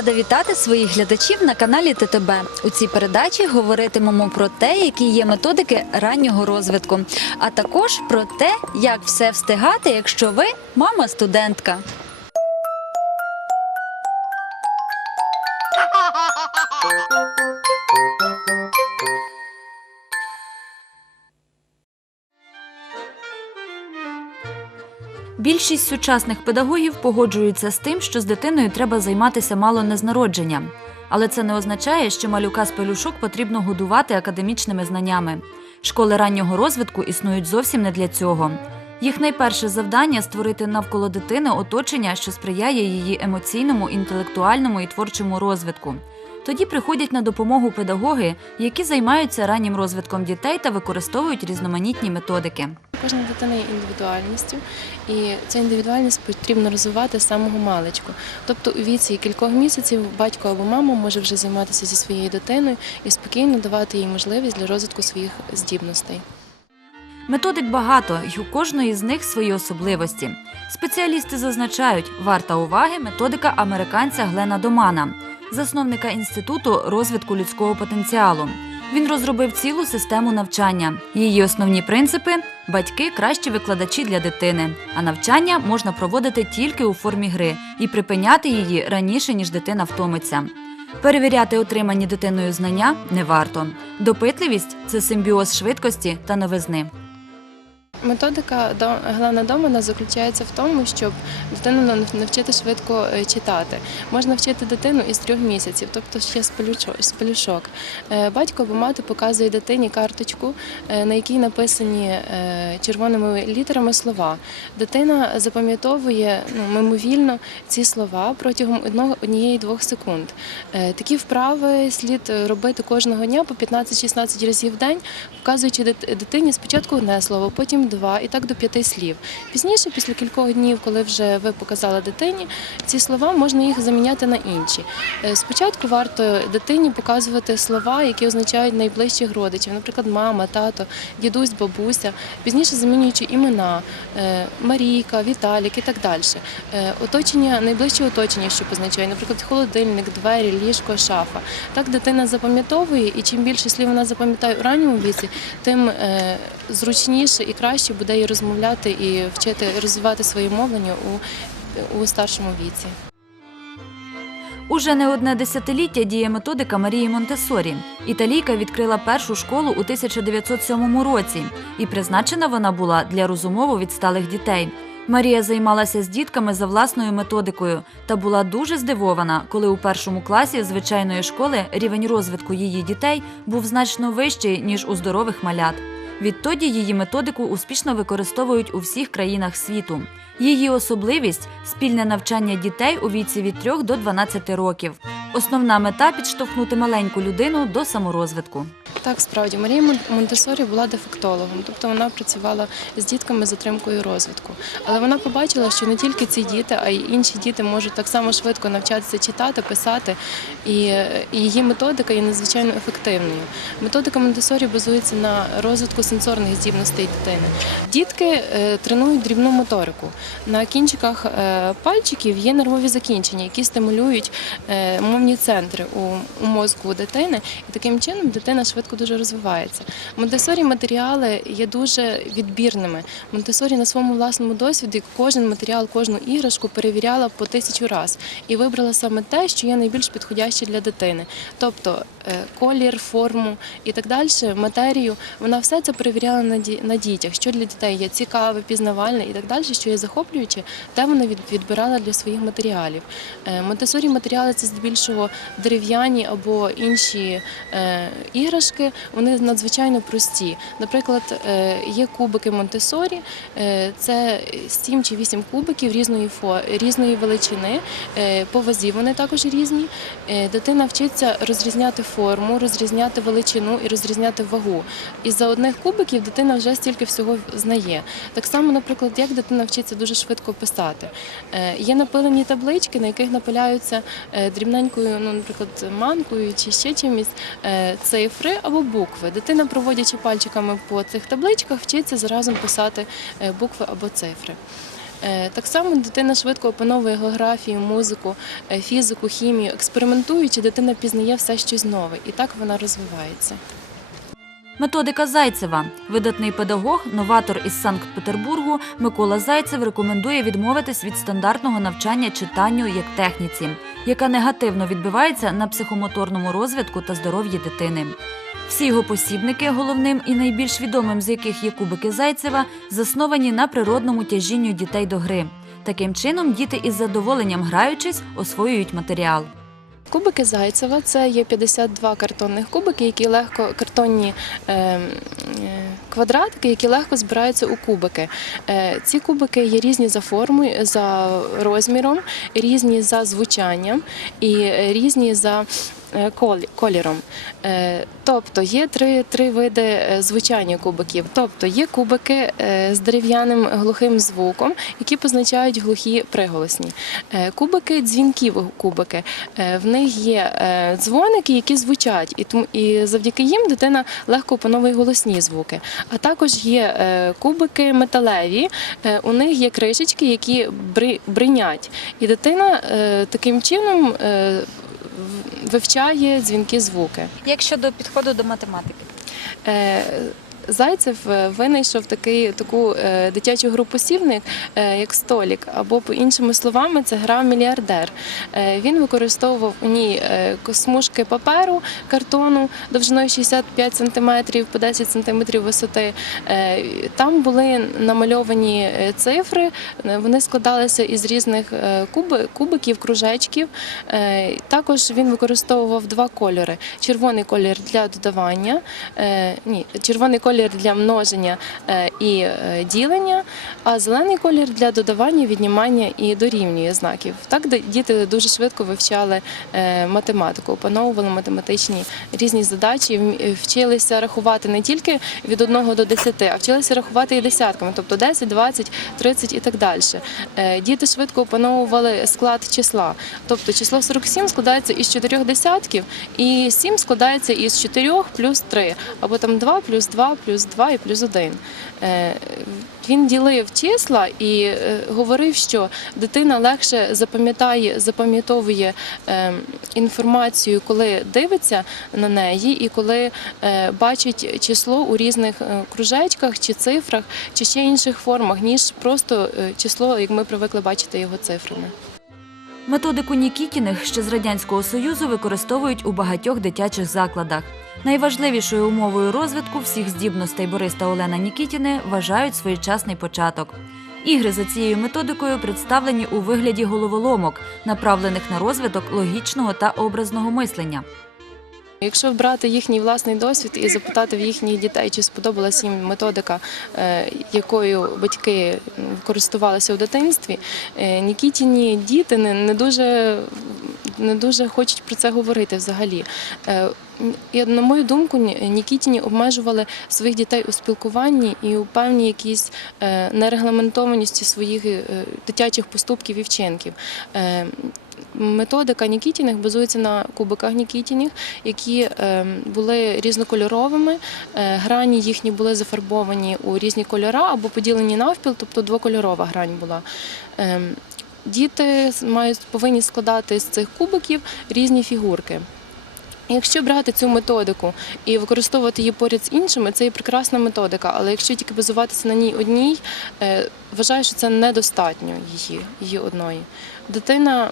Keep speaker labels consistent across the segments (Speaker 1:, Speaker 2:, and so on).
Speaker 1: Рада вітати своїх глядачів на каналі ТТБ. У цій передачі говоритимемо про те, які є методики раннього розвитку, а також про те, як все встигати, якщо ви мама студентка.
Speaker 2: Більшість сучасних педагогів погоджуються з тим, що з дитиною треба займатися мало не з народження. Але це не означає, що малюка з пелюшок потрібно годувати академічними знаннями. Школи раннього розвитку існують зовсім не для цього. Їх найперше завдання створити навколо дитини оточення, що сприяє її емоційному, інтелектуальному і творчому розвитку. Тоді приходять на допомогу педагоги, які займаються раннім розвитком дітей та використовують різноманітні методики.
Speaker 3: Кожна дитина є індивідуальністю, і цю індивідуальність потрібно розвивати з самого маличку. Тобто у віці кількох місяців батько або мама може вже займатися зі своєю дитиною і спокійно давати їй можливість для розвитку своїх здібностей.
Speaker 2: Методик багато, і у кожної з них свої особливості. Спеціалісти зазначають, варта уваги методика американця Глена Домана, засновника інституту розвитку людського потенціалу. Він розробив цілу систему навчання. Її основні принципи батьки кращі викладачі для дитини, а навчання можна проводити тільки у формі гри і припиняти її раніше, ніж дитина втомиться. Перевіряти отримані дитиною знання не варто. Допитливість це симбіоз швидкості та новизни.
Speaker 3: Методика до Глена Домана заключається в тому, щоб дитину навчити швидко е, читати. Можна вчити дитину із трьох місяців, тобто ще з пелюшок. Е, Батько або мати показує дитині карточку, е, на якій написані червоними літерами слова. Дитина запам'ятовує ну, мимовільно ці слова протягом однієї-двох секунд. Такі вправи слід робити кожного дня по 15-16 разів в день, вказуючи дитині спочатку одне слово, потім два і так до п'яти слів. Пізніше, після кількох днів, коли вже ви показали дитині, ці слова можна їх заміняти на інші. Е, Спочатку варто дитині показувати слова, які означають найближчих родичів, наприклад, мама, тато, дідусь, бабуся. Пізніше замінюючи імена е, Марійка, Віталік і так далі. Е, Оточення, найближче оточення, що позначає, наприклад, холодильник, двері, ліжко, шафа. Так дитина запам'ятовує, і чим більше слів вона запам'ятає у ранньому віці, тим зручніше і краще буде їй розмовляти і вчити розвивати своє мовлення у, у старшому віці.
Speaker 2: Уже не одне десятиліття діє методика Марії Монтесорі. Італійка відкрила першу школу у 1907 році, і призначена вона була для розумово відсталих дітей. Марія займалася з дітками за власною методикою та була дуже здивована, коли у першому класі звичайної школи рівень розвитку її дітей був значно вищий ніж у здорових малят. Відтоді її методику успішно використовують у всіх країнах світу. Її особливість спільне навчання дітей у віці від 3 до 12 років. Основна мета підштовхнути маленьку людину до саморозвитку.
Speaker 3: Так, справді Марія Монтесорі була дефектологом, тобто вона працювала з дітками з затримкою розвитку. Але вона побачила, що не тільки ці діти, а й інші діти можуть так само швидко навчатися читати, писати, і, її методика є надзвичайно ефективною. Методика Монтесорі базується на розвитку сенсорних здібностей дитини. Дітки е, тренують дрібну моторику. На кінчиках е, пальчиків є нервові закінчення, які стимулюють е, мовні центри у мозку дитини, і таким чином дитина швидко дуже розвивається. Монтесорі матеріали є дуже відбірними. Монтесорі на своєму власному досвіді кожен матеріал, кожну іграшку перевіряла по тисячу раз і вибрала саме те, що є найбільш підходяще для дитини. Тобто е, колір, форму і так далі, матерію. Вона все це перевіряла на, ді- на дітях, що для дітей є цікаве, пізнавальне і так далі, що є захоплююче, те вона відбирала для своїх матеріалів. Е, Монтесорі матеріали це здебільшого дерев'яні або інші е, іграшки. Вони надзвичайно прості. Наприклад, е, є кубики Монтесорі, е, це 7 чи 8 кубиків різної фо, різної величини. Е, По вазі вони також різні. Дитина вчиться розрізняти форму, розрізняти величину і розрізняти вагу. І за одних кубиків дитина вже стільки всього знає. Так само, наприклад, як дитина вчиться дуже швидко писати. Є напилені таблички, на яких напиляються дрібненькою, ну, наприклад, манкою чи ще чимось цифри або букви. Дитина, проводячи пальчиками по цих табличках, вчиться заразом писати е, букви або цифри. Е, Так само дитина швидко опановує географію, музику, е, фізику, хімію. Експериментуючи, дитина пізнає все щось нове, і так вона розвивається.
Speaker 2: Методика Зайцева. Видатний педагог, новатор із Санкт-Петербургу Микола Зайцев рекомендує відмовитись від стандартного навчання читанню як техніці, яка негативно відбивається на психомоторному розвитку та здоров'ї дитини. Всі його посібники, головним і найбільш відомим з яких є кубики Зайцева, засновані на природному тяжінню дітей до гри. Таким чином, діти із задоволенням граючись освоюють матеріал.
Speaker 3: Кубики Зайцева це є 52 картонних кубики, які легко картонні е, е, квадратики, які легко збираються у кубики. Е, ці кубики є різні за формою, за розміром, різні за звучанням і різні за кольором. Е, Тобто є три, три види е, звучання кубиків. Тобто є кубики е, з дерев'яним глухим звуком, які позначають глухі приголосні. Е, Кубики дзвінків кубики. Е, В них є е, дзвоники, які звучать, і і завдяки їм дитина легко опановує голосні звуки. А також є е, кубики металеві. е, У них є кришечки, які бринять. І дитина е, таким чином е, вивчає дзвінки звуки.
Speaker 1: Як щодо підходу до математики?
Speaker 3: Зайцев е, винайшов такий, таку е, дитячу гру посівник, е, як столік, або по іншими словами, це гра мільярдер. Він використовував у ній смужки паперу, картону довжиною 65 см по 10 см висоти. Там були намальовані цифри, вони складалися із різних кубиків, кружечків. Також він використовував два кольори: червоний колір для додавання, ні, червоний колір для множення е, і е, ділення, а зелений колір для додавання, віднімання і дорівнює знаків. Так діти дуже швидко вивчали е, математику, опановували математичні різні задачі, вчилися рахувати не тільки від 1 до 10, а вчилися рахувати і десятками, тобто 10, 20, 30 і так далі. Діти швидко опановували склад числа. Тобто число 47 складається із 4 десятків, і 7 складається із 4 плюс 3, або там 2 плюс 2 плюс 2 і плюс 1. Е, Він ділив числа і е, говорив, що дитина легше запам'ятає, запам'ятовує е, інформацію, коли дивиться на неї, і коли бачить число у різних кружечках чи цифрах, чи ще інших формах, ніж просто число, як ми привикли бачити його цифрами.
Speaker 2: Методику Нікітіних ще з радянського союзу використовують у багатьох дитячих закладах. Найважливішою умовою розвитку всіх здібностей Бориста Олена Нікітіни вважають своєчасний початок. Ігри за цією методикою представлені у вигляді головоломок, направлених на розвиток логічного та образного мислення.
Speaker 3: Якщо брати їхній власний досвід і запитати в їхніх дітей, чи сподобалася їм методика, е, якою батьки користувалися у дитинстві, е, Нікітіні діти не дуже. Не дуже хочуть про це говорити взагалі. Е, І на мою думку, Нікітіні обмежували своїх дітей у спілкуванні і у певній якійсь е, нерегламентованості своїх е, дитячих поступків і вчинків. Методика Нікітіних базується на кубиках Нікітіних, які були різнокольоровими. Грані їхні були зафарбовані у різні кольори або поділені навпіл, тобто двокольорова грань була. Діти мають повинні складати з цих кубиків різні фігурки. Якщо брати цю методику і використовувати її поряд з іншими, це є прекрасна методика. Але якщо тільки базуватися на ній одній, е, вважаю, що це недостатньо її, її одної. Дитина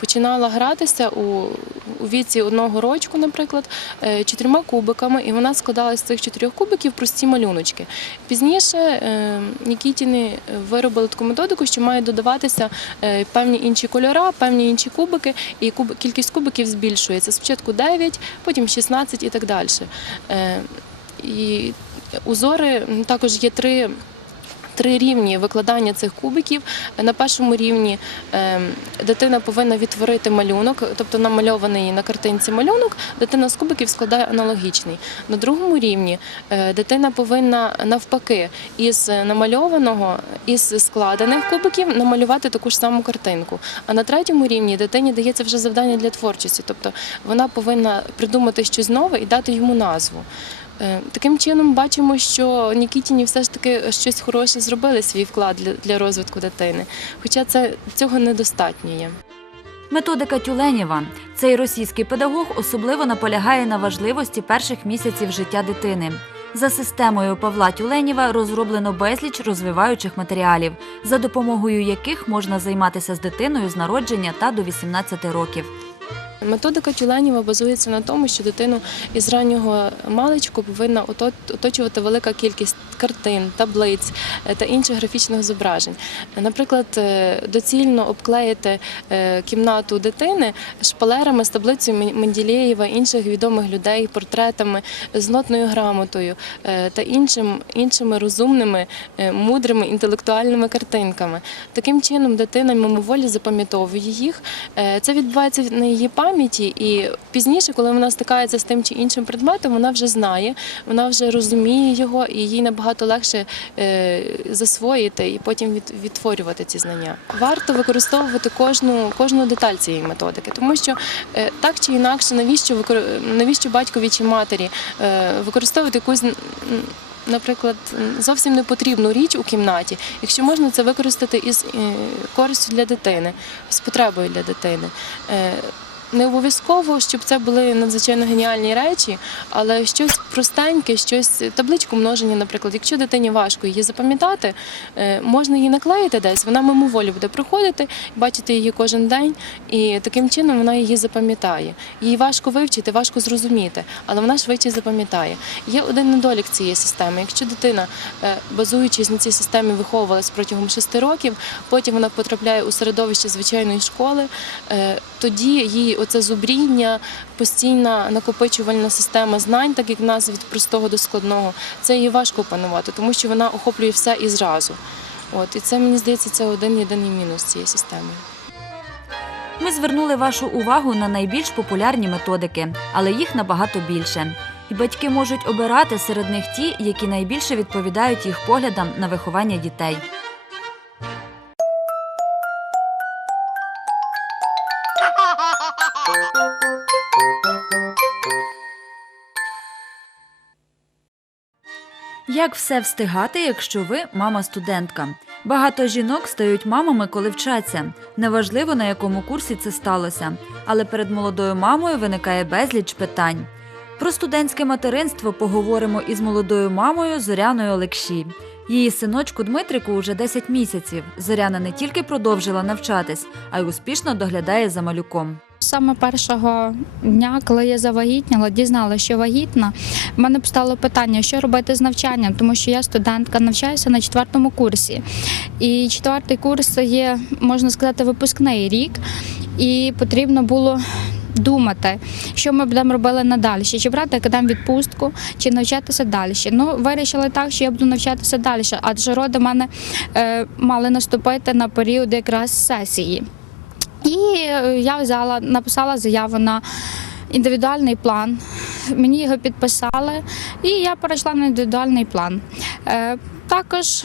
Speaker 3: починала гратися у, віці одного рочку, наприклад, е, чотирма кубиками, і вона складала з цих чотирьох кубиків прості малюночки. Пізніше е, Нікітіни виробили таку методику, що мають додаватися е, певні інші кольори, певні інші кубики, і кількість кубиків збільшується. Спочатку 9, потім 16 і так далі. Е, І узори також є три. Три рівні викладання цих кубиків. На першому рівні е, дитина повинна відтворити малюнок, тобто намальований на картинці малюнок, дитина з кубиків складає аналогічний. На другому рівні е, дитина повинна навпаки із намальованого, із складених кубиків намалювати таку ж саму картинку. А на третьому рівні дитині дається вже завдання для творчості, тобто вона повинна придумати щось нове і дати йому назву. Е, Таким чином бачимо, що Нікітіні все ж таки щось хороше зробили свій вклад для, розвитку дитини. Хоча це цього недостатньо є.
Speaker 2: Методика Тюленєва. Цей російський педагог особливо наполягає на важливості перших місяців життя дитини. За системою Павла Тюленєва розроблено безліч розвиваючих матеріалів, за допомогою яких можна займатися з дитиною з народження та до 18 років.
Speaker 3: Методика Тюленєва базується на тому, що дитину із раннього маличку повинна ото- оточувати велика кількість картин, таблиць е, та інших графічних зображень. Наприклад, е, доцільно обклеїти е, кімнату дитини шпалерами з таблицею Мен- Менделєєва, інших відомих людей, портретами, з нотною грамотою та іншим, іншими розумними, мудрими інтелектуальними картинками. Таким чином дитина мимоволі запам'ятовує їх. Це відбувається на її пам'яті, і пізніше, коли вона стикається з тим чи іншим предметом, вона вже знає, вона вже розуміє його, і їй набагато легше е, засвоїти і потім від, відтворювати ці знання. Варто використовувати кожну, кожну деталь цієї методики, тому що е, так чи інакше, навіщо навіщо батькові чи матері е, використовувати якусь. Наприклад, зовсім не потрібну річ у кімнаті, якщо можна це використати із користю для дитини, з потребою для дитини. Не обов'язково, щоб це були надзвичайно геніальні речі, але щось простеньке, щось табличку множення, наприклад. Якщо дитині важко її запам'ятати, е, можна її наклеїти десь, вона мимоволі буде проходити, бачити її кожен день, і таким чином вона її запам'ятає. Їй важко вивчити, важко зрозуміти, але вона швидше запам'ятає. Є один недолік цієї системи. Якщо дитина, е, базуючись на цій системі, виховувалась протягом шести років, потім вона потрапляє у середовище звичайної школи, е, тоді їй оце зубріння, постійна накопичувальна система знань, так як в нас від простого до складного, це їй важко опанувати, тому що вона охоплює все і зразу. От і це мені здається, це один єдиний мінус цієї системи.
Speaker 2: Ми звернули вашу увагу на найбільш популярні методики, але їх набагато більше. І батьки можуть обирати серед них ті, які найбільше відповідають їх поглядам на виховання дітей. Як все встигати, якщо ви мама-студентка? Багато жінок стають мамами, коли вчаться. Неважливо на якому курсі це сталося, але перед молодою мамою виникає безліч питань. Про студентське материнство поговоримо із молодою мамою Зоряною Олекші. Її синочку Дмитрику уже 10 місяців. Зоряна не тільки продовжила навчатись, а й успішно доглядає за малюком.
Speaker 4: Саме першого дня, коли я завагітніла, дізналася, що вагітна, в мене постало питання, що робити з навчанням, тому що я студентка, навчаюся на четвертому курсі. І четвертий курс є, можна сказати, випускний рік, і потрібно було. Думати, що ми будемо робити надалі, чи брати академ відпустку, чи навчатися далі. Ну, вирішили так, що я буду навчатися далі, адже роди мене е, мали наступити на період якраз сесії. І я взяла, написала заяву на індивідуальний план. Мені його підписали, і я перейшла на індивідуальний план. Е, Також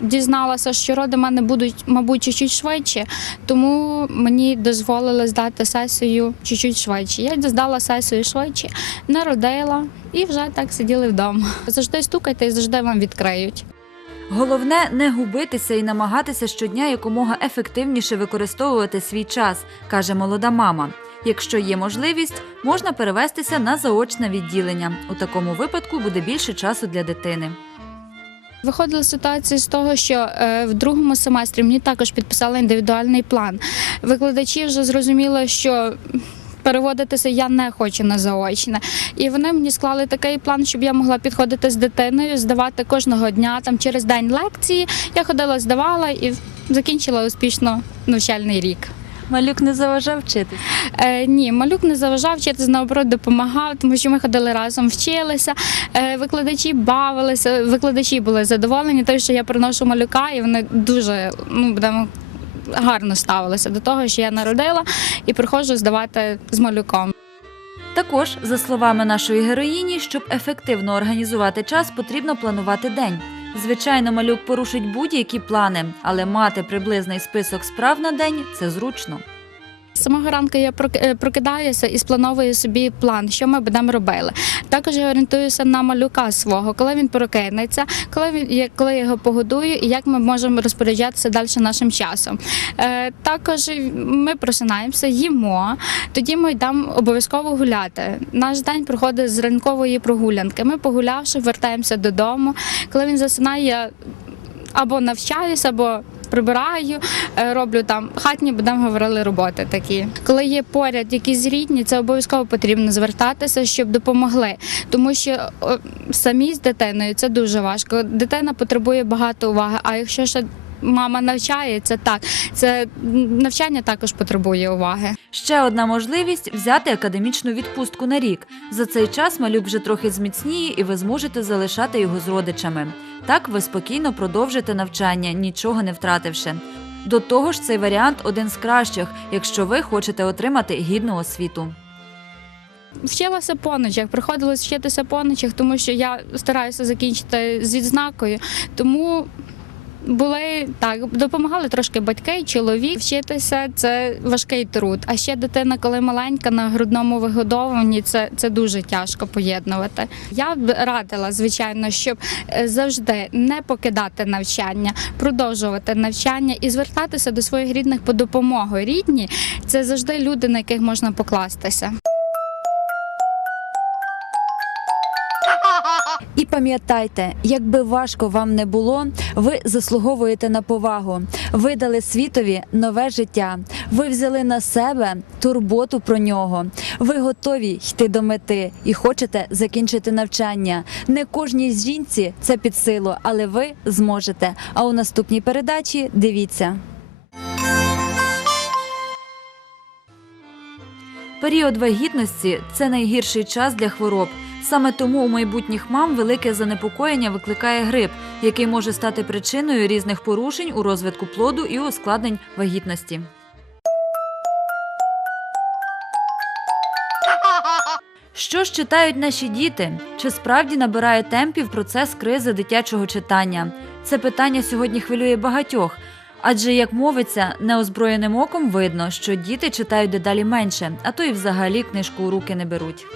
Speaker 4: дізналася, що роди мене будуть, мабуть, чуть-чуть швидше, тому мені дозволили здати сесію чуть-чуть швидше. Я здала сесію швидше, народила і вже так сиділи вдома. Завжди стукайте і завжди вам відкриють.
Speaker 2: Головне не губитися і намагатися щодня якомога ефективніше використовувати свій час, каже молода мама. Якщо є можливість, можна перевестися на заочне відділення. У такому випадку буде більше часу для дитини.
Speaker 4: Виходила ситуація з того, що е, в другому семестрі мені також підписали індивідуальний план. Викладачі вже зрозуміли, що переводитися я не хочу на заочне. І вони мені склали такий план, щоб я могла підходити з дитиною, здавати кожного дня там через день лекції. Я ходила, здавала і закінчила успішно навчальний рік.
Speaker 2: Малюк не заважав вчитись.
Speaker 4: Е, ні, малюк не заважав вчитись, наоборот, допомагав, тому що ми ходили разом, вчилися. Е, викладачі бавилися, викладачі були задоволені, тому що я приношу малюка, і вони дуже ну, будемо. Гарно ставилася до того, що я народила і приходжу здавати з малюком.
Speaker 2: Також, за словами нашої героїні, щоб ефективно організувати час, потрібно планувати день. Звичайно, малюк порушить будь-які плани, але мати приблизний список справ на день це зручно.
Speaker 4: Самого ранку я е, прокидаюся і сплановую собі план, що ми будемо робили. Також я орієнтуюся на малюка свого, коли він прокинеться, коли він коли я його погодую і як ми можемо розпоряджатися далі нашим часом. Е, також ми просинаємося, їмо. Тоді ми йдемо обов'язково гуляти. Наш день проходить з ранкової прогулянки. Ми погулявши, вертаємося додому. Коли він засинає, я або навчаюся, або прибираю, е, роблю там хатні, будемо говорили роботи такі. Коли є поряд якісь рідні, це обов'язково потрібно звертатися, щоб допомогли. Тому що самі з дитиною це дуже важко. Дитина потребує багато уваги. А якщо ще мама навчає, це так. Це навчання також потребує уваги.
Speaker 2: Ще одна можливість взяти академічну відпустку на рік. За цей час малюк вже трохи зміцніє, і ви зможете залишати його з родичами. Так ви спокійно продовжите навчання, нічого не втративши. До того ж, цей варіант один з кращих, якщо ви хочете отримати гідну освіту.
Speaker 4: Вчилася по ночах, приходилось вчитися по ночах, тому що я стараюся закінчити з відзнакою. Тому були так, допомагали трошки батьки, чоловік. Вчитися це важкий труд. А ще дитина, коли маленька на грудному вигодовуванні, це, це дуже тяжко поєднувати. Я б радила, звичайно, щоб е, завжди не покидати навчання, продовжувати навчання і звертатися до своїх рідних по допомогу. Рідні це завжди люди, на яких можна покластися.
Speaker 1: І пам'ятайте, якби важко вам не було, ви заслуговуєте на повагу. Ви дали світові нове життя. Ви взяли на себе турботу про нього. Ви готові йти до мети і хочете закінчити навчання. Не кожній жінці це під силу, але ви зможете. А у наступній передачі дивіться.
Speaker 2: Період вагітності це найгірший час для хвороб. Саме тому у майбутніх мам велике занепокоєння викликає грип, який може стати причиною різних порушень у розвитку плоду і ускладнень вагітності. Що ж читають наші діти? Чи справді набирає темпів процес кризи дитячого читання? Це питання сьогодні хвилює багатьох. Адже, як мовиться, неозброєним оком видно, що діти читають дедалі менше, а то й взагалі книжку у руки не беруть.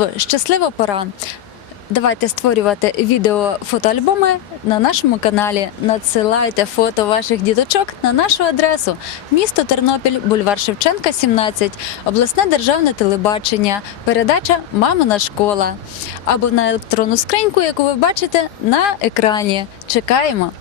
Speaker 1: Дитинство щаслива пора. Давайте створювати відео фотоальбоми на нашому каналі. Надсилайте фото ваших діточок на нашу адресу місто Тернопіль, бульвар Шевченка, 17, обласне державне телебачення, передача Мамина школа або на електронну скриньку, яку ви бачите на екрані. Чекаємо.